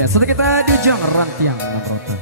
Ya, sudah kita di ujung rantiang Namrotan.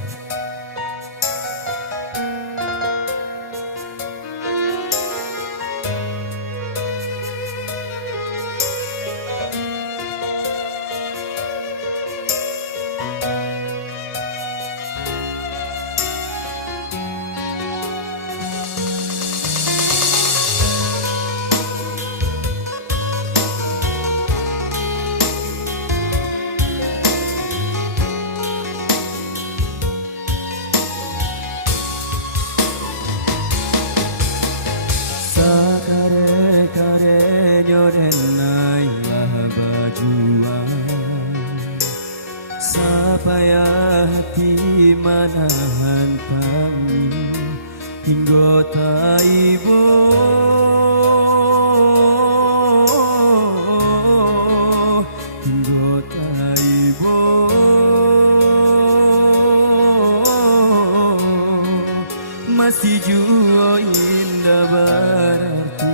Supaya hati manahan kami hingga taibo hingga taibo masih jua indah berarti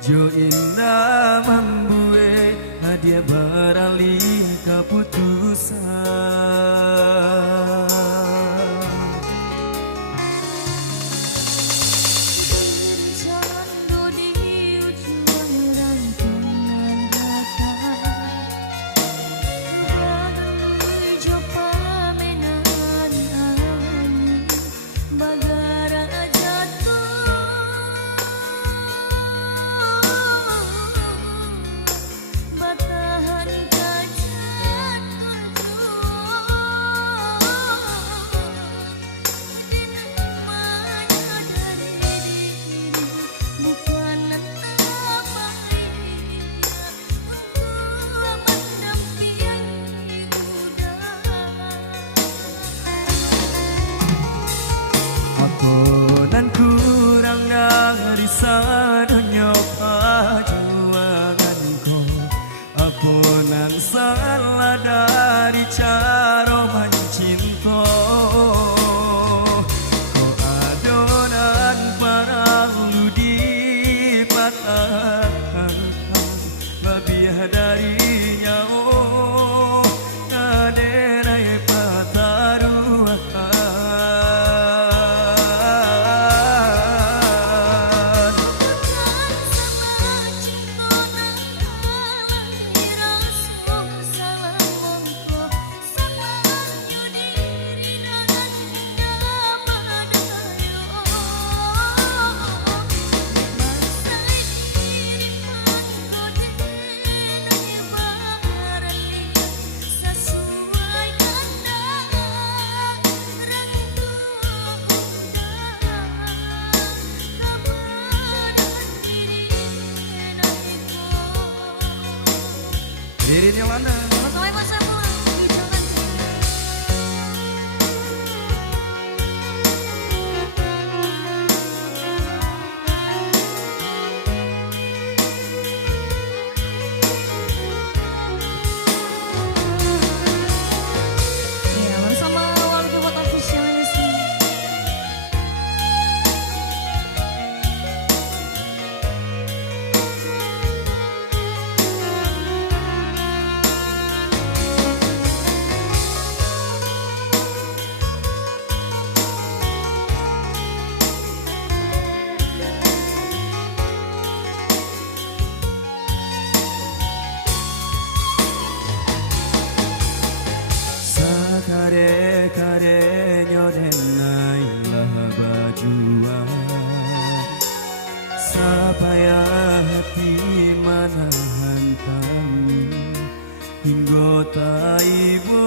jo indah membuat hadiah beralih keputusan. Dan kurang dari sadunya perjuanganku, apunan salah dari cara mencinta. Kau adonan perlu dipatahkan, lebih darinya oh kaderai pataruhan. Diri Yolanda. Kare-karenya denailah berjuang supaya hati manahan kami hingga taibo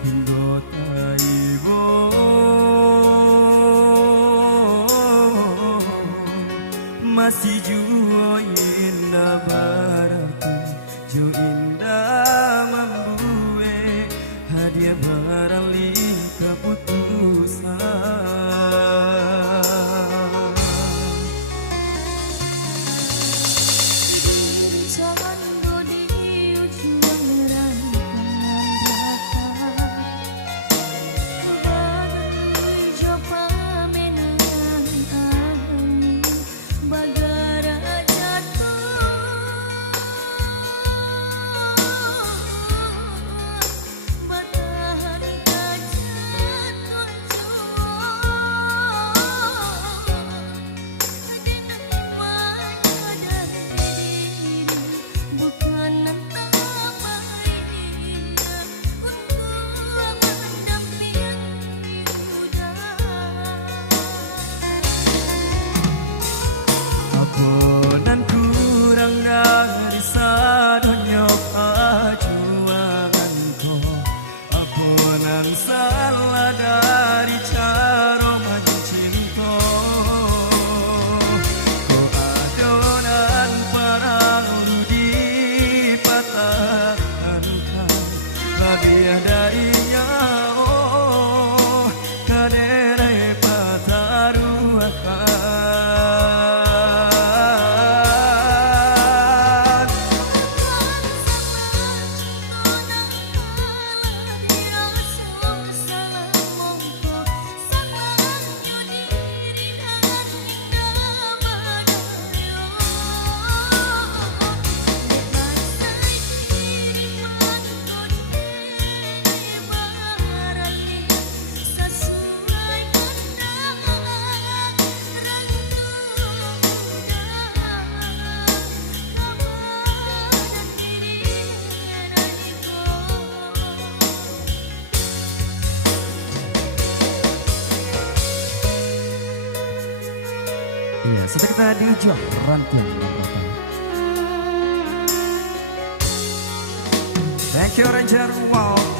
hingga taibo masih jua indah berarti jo indah membuat hadiah beralih keputusan. Bagara jatuh biadainya oh kadere pataruakan Iya, setelah kita di ujung rantian berkata. Thank you Ranger Wow.